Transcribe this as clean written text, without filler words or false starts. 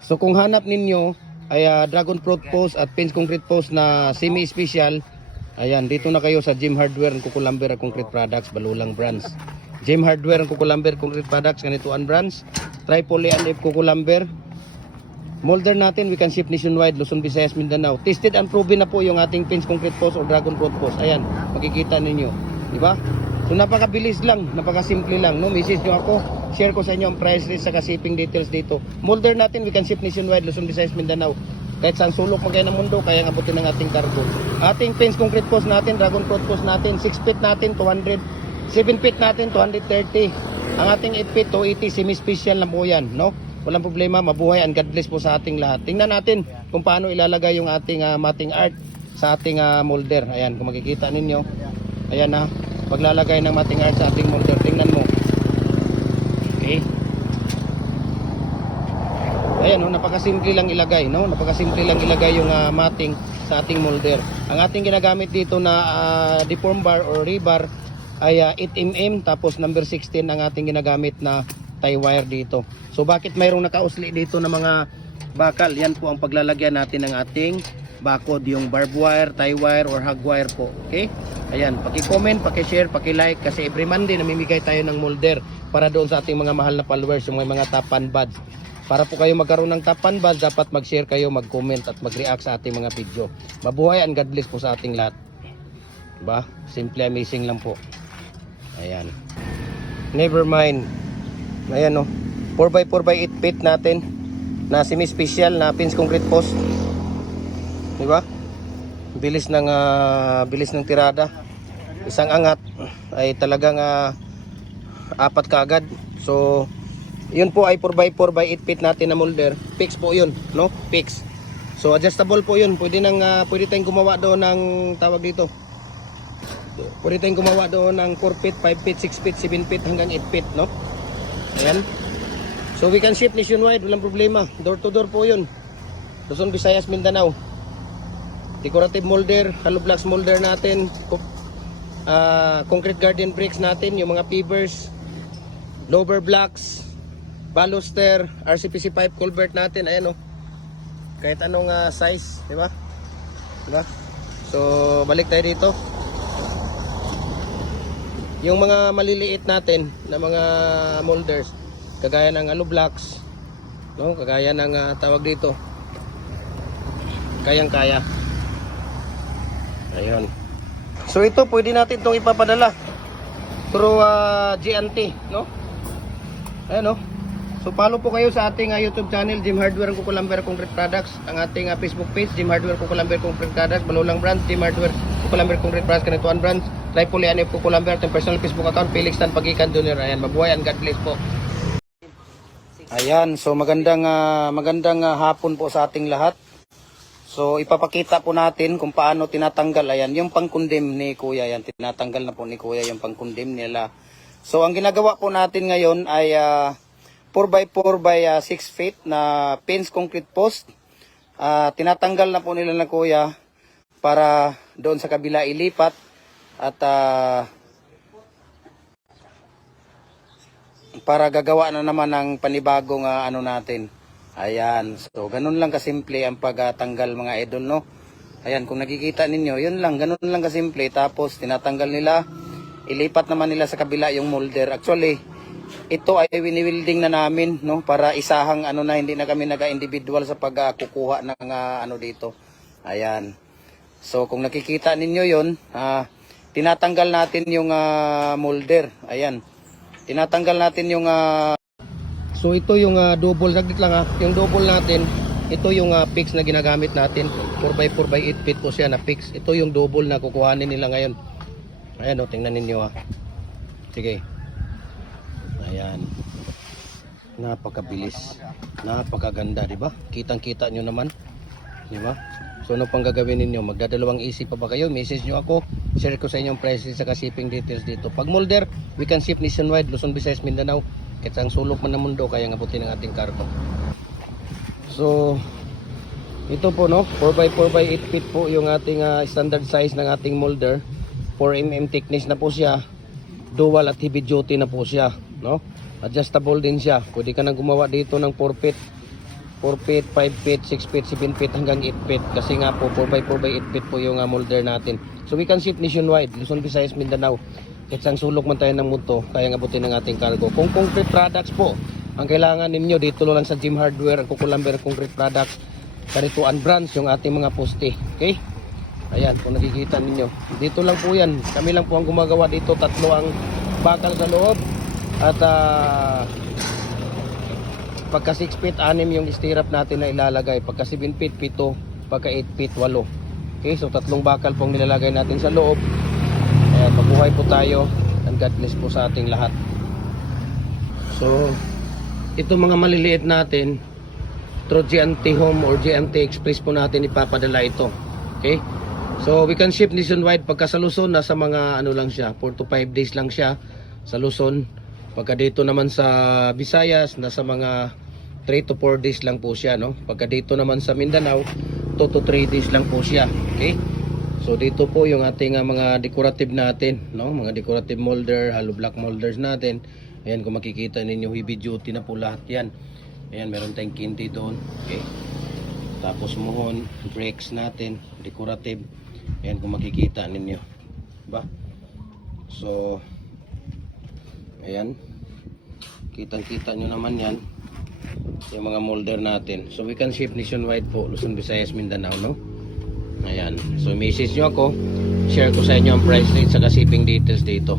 So kung hanap ninyo ay dragon fruit post at pins concrete post na semi-special, ayan, dito na kayo sa Gem Hardware and Kukulamber Concrete Products, Balulang Brands. Gem Hardware and Kukulamber Concrete Products, ganituan brands. Tripoli and F Kukulamber. Molder natin, we can ship nationwide, Luzon, Visayas, Mindanao. Tested and proven na po yung ating pins concrete post or dragon fruit post. Ayan, makikita ninyo, di ba? So napakabilis lang, napakasimple lang, no? Message nyo ako, share ko sa inyo ang price list sa shipping details dito. Molder natin, we can ship nationwide, Luzon, Visayas, Mindanao. Kahit saan sulok man kayo ng mundo, kaya abutin ng ating cargo. Ating pins concrete post natin, dragon fruit post natin, 6 feet natin, 200, 7 feet natin, 230. Ang ating 8 feet, 280, semi-special na po yan, no? Walang problema, mabuhay and God bless po sa ating lahat. Tingnan natin kung paano ilalagay yung ating matting art sa ating molder. Ayan, kung makikita ninyo. Ayan na, paglalagay ng matting art sa ating molder. Tingnan mo. Okay. Ayan, no, napakasimple lang ilagay, no? Napakasimple lang ilagay yung matting sa ating molder. Ang ating ginagamit dito na deform bar or rebar ay 8mm, tapos number 16 ang ating ginagamit na tie wire dito. So bakit mayroong nakausli dito na mga bakal? Yan po ang paglalagyan natin ng ating bakod, yung barbed wire, tie wire or hog wire po. Okay? Ayan, paki-comment, paki-share, paki-like kasi every Monday namimigay tayo ng molder para doon sa ating mga mahal na followers, yung may mga top and buds. Para po kayo magkaroon ng top and buds, dapat mag-share kayo, mag-comment at mag-react sa ating mga video. Mabuhay and God bless po sa ating lahat. Diba? Simple amazing lang po. Ayan. Never mind. Ayan, no. 4x4 by 8 feet natin na semi-special na pins concrete post. Di ba? Bilis ng tirada. Isang angat ay talagang 4 kaagad. So, yun po ay 4x4 by 8 feet natin na molder. Fix po yun, no? Fix. So, adjustable po yun. Pwede tayong gumawa doon ng tawag dito. Pwede tayong gumawa doon ng 4 feet, 5 feet, 6 feet, 7 feet hanggang 8 feet, no? Ayan. So we can ship nationwide, walang problema. Door to door po yun. Luzon, Visayas, Mindanao. Decorative molder, hollow blocks molder natin. Concrete garden bricks natin, yung mga pavers, lower blocks, baluster, RCPC pipe culvert natin. Ayan, o. Kahit anong size, di ba? Diba? So balik tayo dito. Yung mga maliliit natin na mga molders, kagaya ng hollow blocks, no? Kagaya ng tawag dito, kayang-kaya. Ayun. So ito pwede natin itong ipapadala through GNT, no? Ayan, no? So follow po kayo sa ating YouTube channel, Gem Hardware and Kukulamber Concrete Products. Ang ating Facebook page, Gem Hardware Kukulamber Concrete Products. Balulang Brands, Gem Hardware Kukulamber Concrete Products. Kanituan Brands, Tripoli and F Kukulamber. At yung personal Facebook account, Felix Tan Pagikan Jr. Ayan, mabuhay and God bless po. Ayan, so magandang hapon po sa ating lahat. So ipapakita po natin kung paano tinatanggal. Ayan, yung pangkundim ni Kuya. Ayan, tinatanggal na po ni Kuya yung pangkundim nila. So ang ginagawa po natin ngayon ay 4x4 by 6 feet na pins concrete post. Tinatanggal na po nila na Kuya para doon sa kabila ilipat at para gagawa na naman ng panibagong ano natin. Ayan, so ganun lang kasimple ang pagtanggal mga idol, no? Ayan, kung nakikita ninyo, yun lang, ganun lang kasimple. Tapos tinatanggal nila, ilipat naman nila sa kabila yung molder. Actually, ito ay wini-welding na namin, no, para isahang ano na, hindi na kami naga-individual sa pagkukuha ng ano dito. Ayan. So kung nakikita ninyo 'yon, tinatanggal natin yung molder. Ayan. Tinatanggal natin yung so ito yung double, saglit lang yung double natin. Ito yung fix na ginagamit natin. 4x4 by 8 feet po siya na fix. Ito yung double na kukuhanin nila ngayon. Ayan, o, tingnan ninyo Sige. Ayan. Napakabilis. Napakaganda, di ba? Kitang-kita nyo naman. Di ba? So ano pang gagawin ninyo? Magdadalawang isip pa ba kayo? Message nyo ako. Share ko sa inyong prices sa shipping details dito. Pag molder, we can ship nationwide. Luzon, Visayas, Mindanao. Kahit ang sulok man ng mundo, kaya ngabutin ng ating cargo. So ito po, no, 4x4 by 8 feet po yung ating standard size ng ating molder. 4mm thickness na po siya. Dual at heavy duty na po siya, no? Adjustable din siya. Pwede ka nang gumawa dito ng 4 feet 4 feet, 5 feet, 6 feet, 7 feet hanggang 8 feet. Kasi nga po 4x8 feet po yung molder natin. So we can ship nationwide, Luzon, Visayas, Mindanao. Isang sulok man tayo ng muto, kaya abutin ng ating cargo. Kung concrete products po, ang kailangan ninyo dito lang sa Gym Hardware, ang Kukulamber Concrete Products, Karituan Branch, yung ating mga poste. Okay? Ayan, kung nakikita ninyo. Dito lang po yan. Kami lang po ang gumagawa dito. 3 ang bakal sa loob. At pagka 6 feet, 6 yung stirrup natin na ilalagay. Pagka 7 feet, 7. Pagka 8 feet, 8. Okay, so 3 bakal pong nilalagay natin sa loob. Ayan, mabuhay po tayo. And God bless po sa ating lahat. So, ito mga maliliit natin, through GNT Home or GNT Express po natin ipapadala ito. Okay? So, we can ship nationwide. Pagka sa Luzon, nasa mga ano lang siya, 4 to 5 days lang siya sa Luzon. Pagka dito naman sa Visayas, nasa mga 3 to 4 days lang po siya, no? Pagka dito naman sa Mindanao, 2 to 3 days lang po siya. Okay? So dito po yung ating mga decorative natin, no? Mga decorative molder, hollow block molders natin. Ayan, kung makikita ninyo, heavy duty na po lahat 'yan. Ayan, meron tayong kindi doon. Okay? Tapos muhon, brakes natin, decorative. Ayan, kung makikita ninyo. Diba? So ayan, kitang-kita nyo naman yan, yung mga molder natin. So we can ship nationwide po, Luzon, Visayas, Mindanao, no? Ayan, so message nyo ako, share ko sa inyo ang price rate sa shipping details dito.